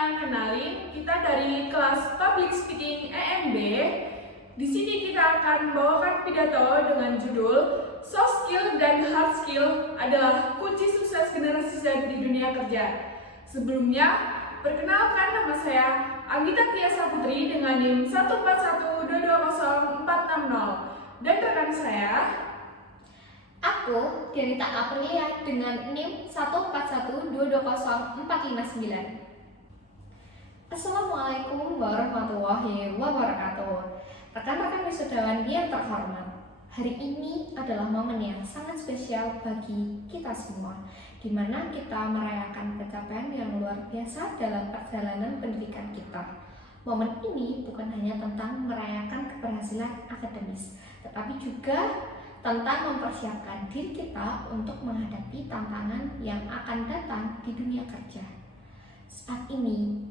kenalin kita dari kelas Public Speaking EMB. Di sini kita akan membawakan pidato dengan judul Soft Skill dan Hard Skill adalah kunci sukses generasi Z di dunia kerja. Sebelumnya, perkenalkan nama saya Anggita Tiasa Putri dengan NIM 141220460 dan rekan saya Aku, Denita Aprilia dengan NIM 141220459. Assalamualaikum warahmatullahi wabarakatuh. Rekan-rekan wisudawan yang terhormat, hari ini adalah momen yang sangat spesial bagi kita semua, di mana kita merayakan pencapaian yang luar biasa dalam perjalanan pendidikan kita. Momen ini bukan hanya tentang merayakan keberhasilan akademis, tetapi juga tentang mempersiapkan diri kita untuk menghadapi tantangan yang akan datang di dunia kerja. Saat ini,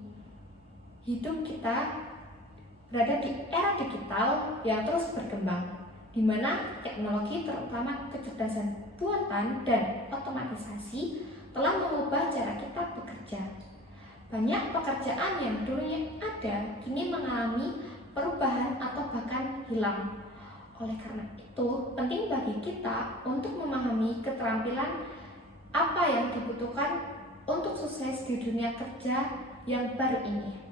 hidup kita berada di era digital yang terus berkembang, di mana teknologi terutama kecerdasan buatan dan otomatisasi telah mengubah cara kita bekerja. Banyak pekerjaan yang dulunya ada kini mengalami perubahan atau bahkan hilang. Oleh karena itu, penting bagi kita untuk memahami keterampilan apa yang dibutuhkan untuk sukses di dunia kerja yang baru ini.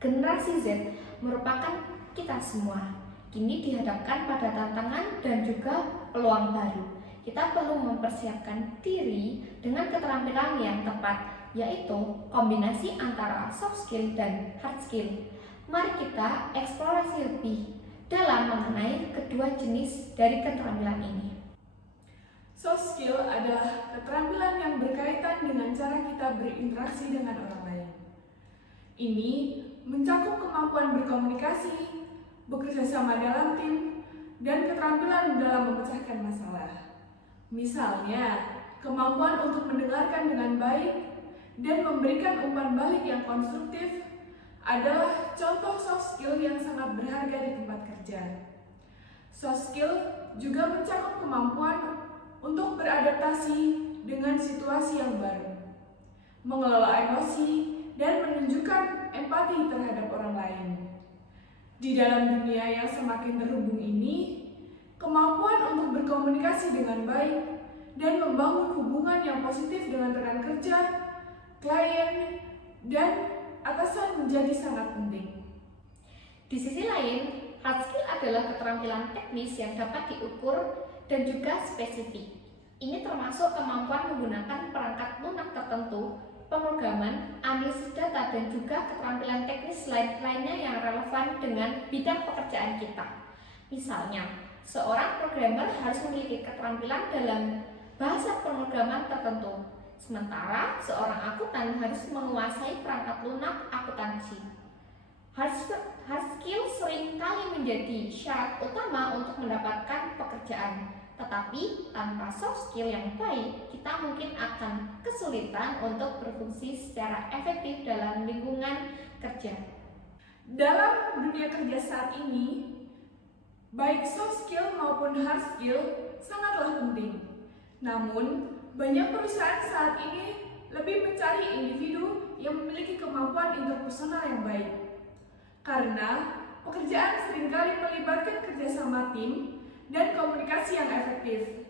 Generasi Z merupakan kita semua. Kini dihadapkan pada tantangan dan juga peluang baru. Kita perlu mempersiapkan diri dengan keterampilan yang tepat, yaitu kombinasi antara soft skill dan hard skill. Mari kita eksplorasi lebih dalam mengenai kedua jenis dari keterampilan ini. Soft skill adalah keterampilan yang berkaitan dengan cara kita berinteraksi dengan orang lain. Ini mencakup kemampuan berkomunikasi, bekerja sama dalam tim, dan keterampilan dalam memecahkan masalah. Misalnya, kemampuan untuk mendengarkan dengan baik dan memberikan umpan balik yang konstruktif adalah contoh soft skill yang sangat berharga di tempat kerja. Soft skill juga mencakup kemampuan untuk beradaptasi dengan situasi yang baru, mengelola emosi, dan menunjukkan empati terhadap orang lain. Di dalam dunia yang semakin terhubung ini, kemampuan untuk berkomunikasi dengan baik dan membangun hubungan yang positif dengan rekan kerja, klien, dan atasan menjadi sangat penting. Di sisi lain, hard skill adalah keterampilan teknis yang dapat diukur dan juga spesifik. Ini termasuk kemampuan menggunakan perangkat lunak tertentu, pemrograman, analisis data, dan juga keterampilan teknis lainnya yang relevan dengan bidang pekerjaan kita. Misalnya, seorang programmer harus memiliki keterampilan dalam bahasa pemrograman tertentu, sementara seorang akuntan harus menguasai perangkat lunak akuntansi. Hard skill seringkali menjadi syarat utama untuk mendapatkan pekerjaan, tetapi tanpa soft skill yang baik, kita mungkin akan kesulitan untuk berfungsi secara efektif dalam lingkungan kerja. Dalam dunia kerja saat ini, baik soft skill maupun hard skill sangatlah penting. Namun, banyak perusahaan saat ini lebih mencari individu yang memiliki kemampuan interpersonal yang baik. Karena pekerjaan seringkali melibatkan kerjasama tim dan komunikasi yang efektif.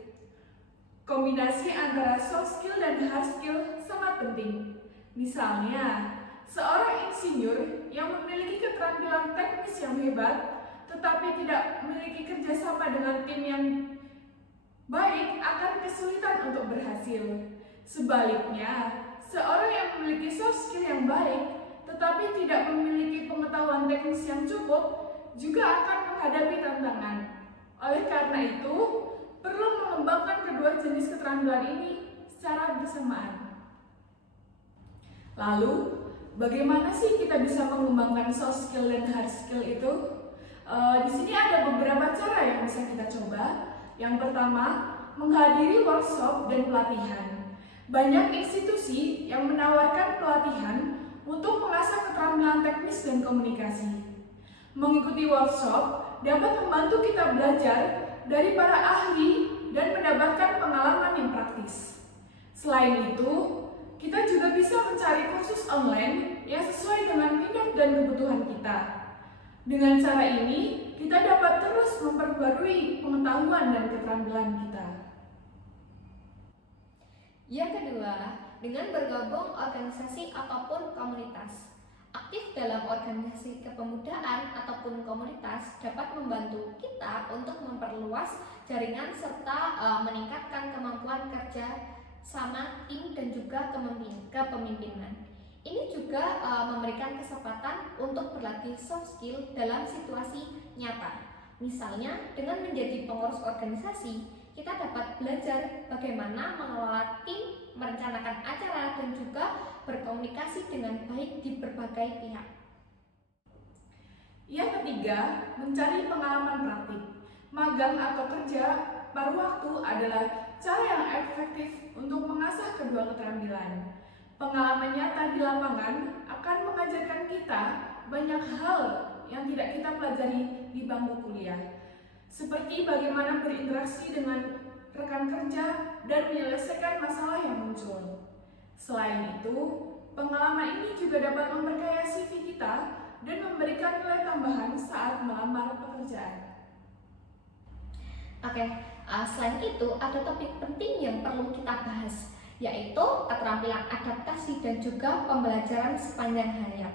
Kombinasi antara soft skill dan hard skill sangat penting. Misalnya, seorang insinyur yang memiliki keterampilan teknis yang hebat, tetapi tidak memiliki kerjasama dengan tim yang baik akan kesulitan untuk berhasil. Sebaliknya, seorang yang memiliki soft skill yang baik tetapi tidak memiliki pengetahuan teknis yang cukup juga akan menghadapi tantangan. Oleh karena itu, perlu mengembangkan kedua jenis keterampilan ini secara bersamaan. Lalu, bagaimana sih kita bisa mengembangkan soft skill dan hard skill itu? Di sini ada beberapa cara yang bisa kita coba. Yang pertama, menghadiri workshop dan pelatihan. Banyak institusi yang menawarkan pelatihan untuk mengasah keterampilan teknis dan komunikasi. Mengikuti workshop dapat membantu kita belajar dari para ahli dan mendapatkan pengalaman yang praktis. Selain itu, kita juga bisa mencari kursus online yang sesuai dengan minat dan kebutuhan kita. Dengan cara ini, kita dapat terus memperbarui pengetahuan dan keterampilan kita. Yang kedua, dengan bergabung organisasi ataupun komunitas. Aktif dalam organisasi kepemudaan ataupun komunitas dapat membantu kita untuk memperluas jaringan serta meningkatkan kemampuan kerja sama tim dan juga kepemimpinan. Ini juga memberikan kesempatan untuk berlatih soft skill dalam situasi nyata. Misalnya, dengan menjadi pengurus organisasi, kita dapat belajar bagaimana mengelola tim, merencanakan acara, dan juga berkomunikasi dengan baik di berbagai pihak. Yang ketiga, mencari pengalaman praktik. Magang atau kerja paruh waktu adalah cara yang efektif untuk mengasah kedua keterampilan. Pengalaman nyata di lapangan akan mengajarkan kita banyak hal yang tidak kita pelajari di bangku kuliah, seperti bagaimana berinteraksi dengan rekan kerja dan menyelesaikan masalah yang muncul. Selain itu, pengalaman ini juga dapat memperkaya CV kita dan memberikan nilai tambahan saat melamar pekerjaan. Selain itu ada topik penting yang perlu kita bahas, yaitu keterampilan adaptasi dan juga pembelajaran sepanjang hayat.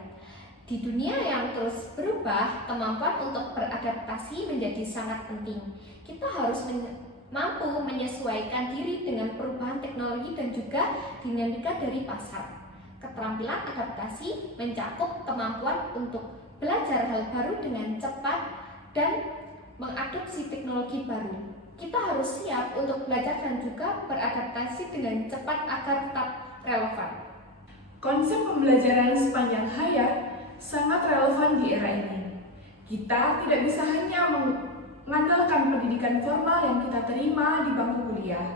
Di dunia yang terus berubah, kemampuan untuk beradaptasi menjadi sangat penting. Kita harus mampu menyesuaikan diri dengan perubahan teknologi dan juga dinamika dari pasar. Keterampilan adaptasi mencakup kemampuan untuk belajar hal baru dengan cepat dan mengadopsi teknologi baru. Kita harus siap untuk belajar dan juga beradaptasi dengan cepat agar tetap relevan. Konsep pembelajaran sepanjang hayat sangat relevan di era ini. Kita tidak bisa hanya mengandalkan pendidikan formal yang kita terima di bangku kuliah.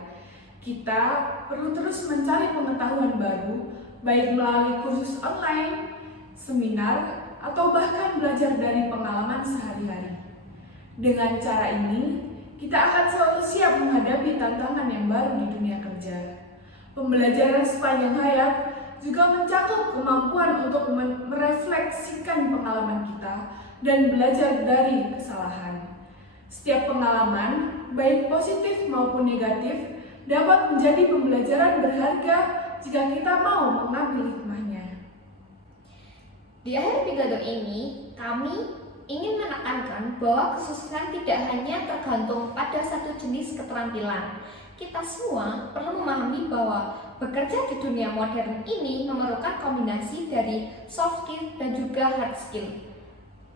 Kita perlu terus mencari pengetahuan baru, baik melalui kursus online, seminar, atau bahkan belajar dari pengalaman sehari-hari. Dengan cara ini, kita akan selalu siap menghadapi tantangan yang baru di dunia kerja. Pembelajaran sepanjang hayat juga mencakup kemampuan untuk merefleksikan pengalaman kita dan belajar dari kesalahan. Setiap pengalaman, baik positif maupun negatif, dapat menjadi pembelajaran berharga jika kita mau mengambil hikmahnya. Di akhir pidato ini, kami ingin menekankan bahwa kesuksesan tidak hanya tergantung pada satu jenis keterampilan. Kita semua perlu memahami bahwa bekerja di dunia modern ini memerlukan kombinasi dari soft skill dan juga hard skill.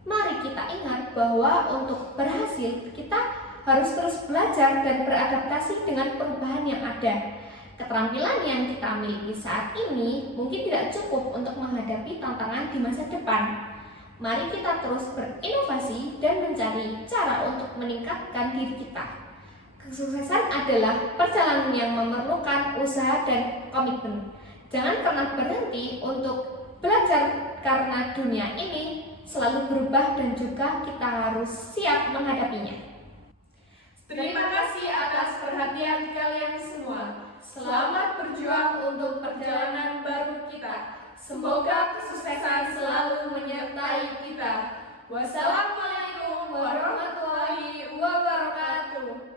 Mari kita ingat bahwa untuk berhasil, kita harus terus belajar dan beradaptasi dengan perubahan yang ada. Keterampilan yang kita miliki saat ini mungkin tidak cukup untuk menghadapi tantangan di masa depan. Mari kita terus berinovasi dan mencari cara untuk meningkatkan diri kita. Kesuksesan adalah perjalanan yang memerlukan usaha dan komitmen. Jangan pernah berhenti untuk belajar karena dunia ini selalu berubah dan juga kita harus siap menghadapinya. Terima kasih atas perhatian kalian semua. Selamat berjuang untuk perjalanan baru kita. Semoga kesuksesan selalu menyertai kita. Wassalamualaikum warahmatullahi wabarakatuh.